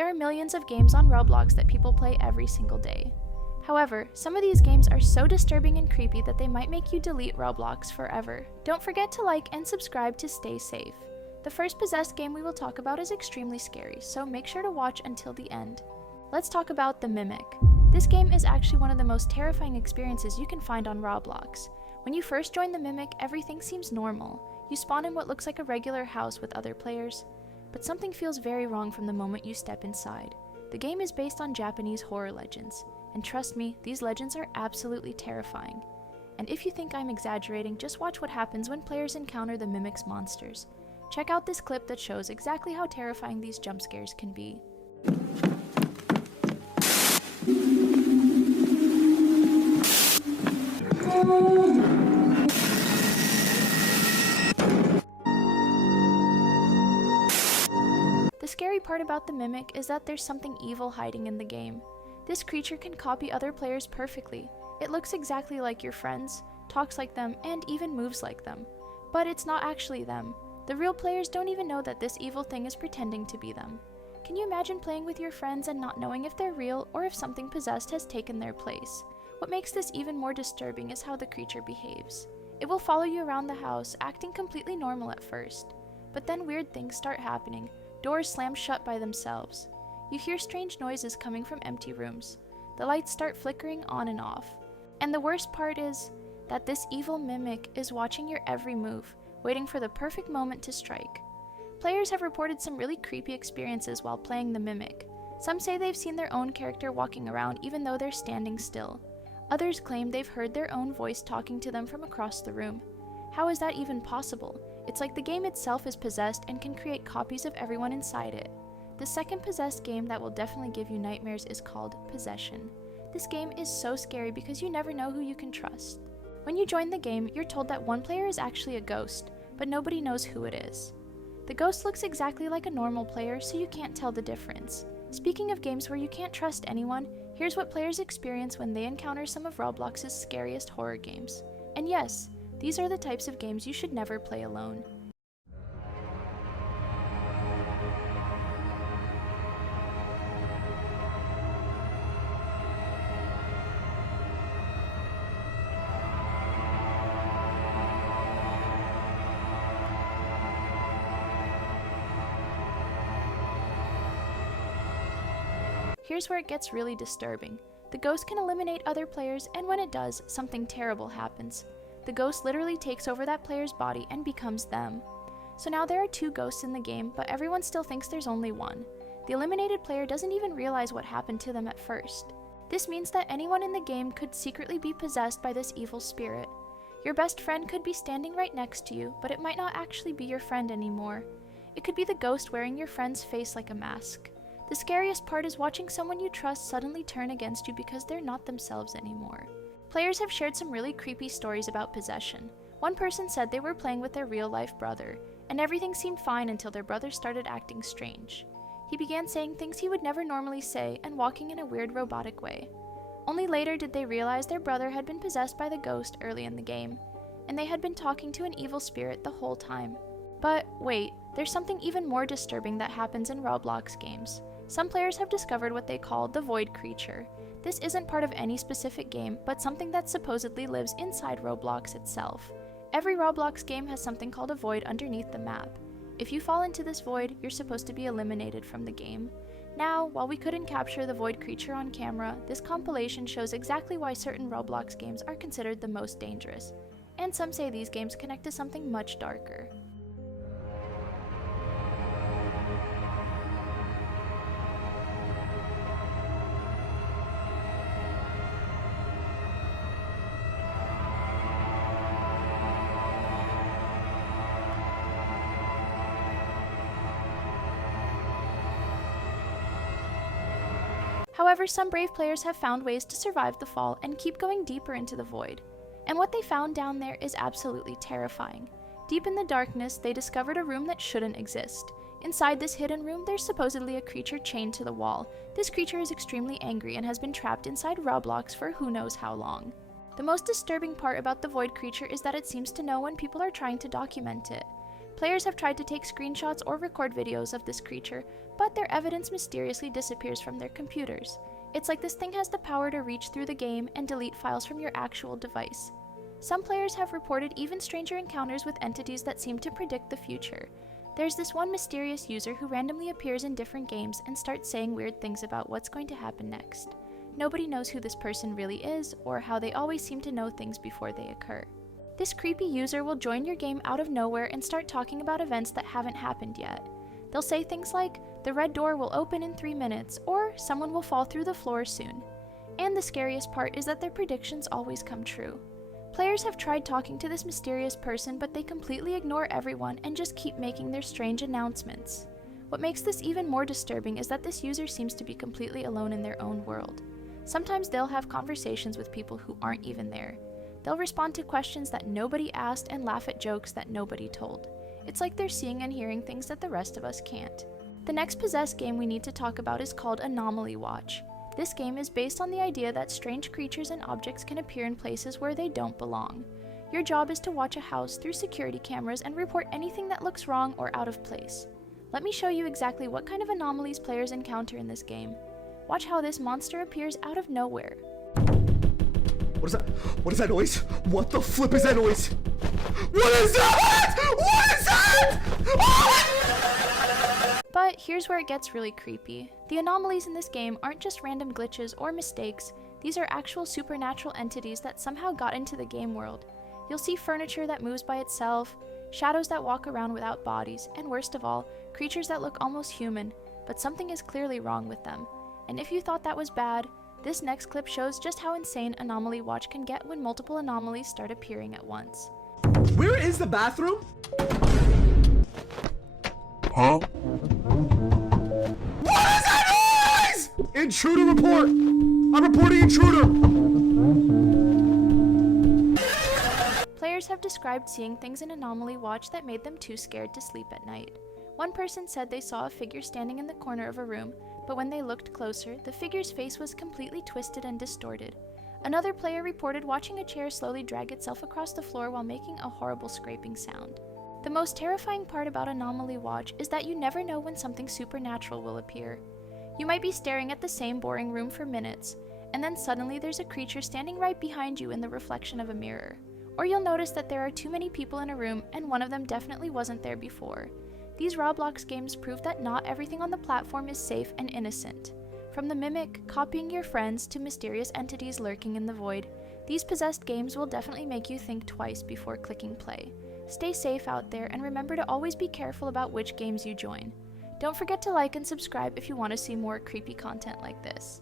There are millions of games on Roblox that people play every single day. However, some of these games are so disturbing and creepy that they might make you delete Roblox forever. Don't forget to like and subscribe to stay safe. The first possessed game we will talk about is extremely scary, so make sure to watch until the end. Let's talk about The Mimic. This game is actually one of the most terrifying experiences you can find on Roblox. When you first join The Mimic, everything seems normal. You spawn in what looks like a regular house with other players, but something feels very wrong from the moment you step inside. The game is based on Japanese horror legends, and trust me, these legends are absolutely terrifying. And if you think I'm exaggerating, just watch what happens when players encounter the Mimic's monsters. Check out this clip that shows exactly how terrifying these jump scares can be. The scary part about the Mimic is that there's something evil hiding in the game. This creature can copy other players perfectly. It looks exactly like your friends, talks like them, and even moves like them. But it's not actually them. The real players don't even know that this evil thing is pretending to be them. Can you imagine playing with your friends and not knowing if they're real or if something possessed has taken their place? What makes this even more disturbing is how the creature behaves. It will follow you around the house, acting completely normal at first. But then weird things start happening. Doors slam shut by themselves. You hear strange noises coming from empty rooms. The lights start flickering on and off. And the worst part is that this evil Mimic is watching your every move, waiting for the perfect moment to strike. Players have reported some really creepy experiences while playing the Mimic. Some say they've seen their own character walking around even though they're standing still. Others claim they've heard their own voice talking to them from across the room. How is that even possible? It's like the game itself is possessed and can create copies of everyone inside it. The second possessed game that will definitely give you nightmares is called Possession. This game is so scary because you never know who you can trust. When you join the game, you're told that one player is actually a ghost, but nobody knows who it is. The ghost looks exactly like a normal player, so you can't tell the difference. Speaking of games where you can't trust anyone, here's what players experience when they encounter some of Roblox's scariest horror games. And yes, these are the types of games you should never play alone. Here's where it gets really disturbing. The ghost can eliminate other players, and when it does, something terrible happens. The ghost literally takes over that player's body and becomes them. So now there are two ghosts in the game, but everyone still thinks there's only one. The eliminated player doesn't even realize what happened to them at first. This means that anyone in the game could secretly be possessed by this evil spirit. Your best friend could be standing right next to you, but it might not actually be your friend anymore. It could be the ghost wearing your friend's face like a mask. The scariest part is watching someone you trust suddenly turn against you because they're not themselves anymore. Players have shared some really creepy stories about possession. One person said they were playing with their real-life brother, and everything seemed fine until their brother started acting strange. He began saying things he would never normally say and walking in a weird robotic way. Only later did they realize their brother had been possessed by the ghost early in the game, and they had been talking to an evil spirit the whole time. But wait, there's something even more disturbing that happens in Roblox games. Some players have discovered what they call the Void Creature. This isn't part of any specific game, but something that supposedly lives inside Roblox itself. Every Roblox game has something called a void underneath the map. If you fall into this void, you're supposed to be eliminated from the game. Now, while we couldn't capture the Void Creature on camera, this compilation shows exactly why certain Roblox games are considered the most dangerous. And some say these games connect to something much darker. However, some brave players have found ways to survive the fall and keep going deeper into the void. And what they found down there is absolutely terrifying. Deep in the darkness, they discovered a room that shouldn't exist. Inside this hidden room, there's supposedly a creature chained to the wall. This creature is extremely angry and has been trapped inside Roblox for who knows how long. The most disturbing part about the Void Creature is that it seems to know when people are trying to document it. Players have tried to take screenshots or record videos of this creature, but their evidence mysteriously disappears from their computers. It's like this thing has the power to reach through the game and delete files from your actual device. Some players have reported even stranger encounters with entities that seem to predict the future. There's this one mysterious user who randomly appears in different games and starts saying weird things about what's going to happen next. Nobody knows who this person really is, or how they always seem to know things before they occur. This creepy user will join your game out of nowhere and start talking about events that haven't happened yet. They'll say things like, "The red door will open in 3 minutes," or "Someone will fall through the floor soon." And the scariest part is that their predictions always come true. Players have tried talking to this mysterious person, but they completely ignore everyone and just keep making their strange announcements. What makes this even more disturbing is that this user seems to be completely alone in their own world. Sometimes they'll have conversations with people who aren't even there. They'll respond to questions that nobody asked and laugh at jokes that nobody told. It's like they're seeing and hearing things that the rest of us can't. The next possessed game we need to talk about is called Anomaly Watch. This game is based on the idea that strange creatures and objects can appear in places where they don't belong. Your job is to watch a house through security cameras and report anything that looks wrong or out of place. Let me show you exactly what kind of anomalies players encounter in this game. Watch how this monster appears out of nowhere. What is that? What is that noise? What the flip is that noise? What is that? What is that? Oh! But here's where it gets really creepy. The anomalies in this game aren't just random glitches or mistakes, these are actual supernatural entities that somehow got into the game world. You'll see furniture that moves by itself, shadows that walk around without bodies, and worst of all, creatures that look almost human, but something is clearly wrong with them. And if you thought that was bad, this next clip shows just how insane Anomaly Watch can get when multiple anomalies start appearing at once. Where is the bathroom? Huh? What is that noise? Intruder report! I'm reporting intruder! Players have described seeing things in Anomaly Watch that made them too scared to sleep at night. One person said they saw a figure standing in the corner of a room, but when they looked closer, the figure's face was completely twisted and distorted. Another player reported watching a chair slowly drag itself across the floor while making a horrible scraping sound. The most terrifying part about Anomaly Watch is that you never know when something supernatural will appear. You might be staring at the same boring room for minutes, and then suddenly there's a creature standing right behind you in the reflection of a mirror. Or you'll notice that there are too many people in a room and one of them definitely wasn't there before. These Roblox games prove that not everything on the platform is safe and innocent. From the mimic copying your friends to mysterious entities lurking in the void, these possessed games will definitely make you think twice before clicking play. Stay safe out there and remember to always be careful about which games you join. Don't forget to like and subscribe if you want to see more creepy content like this.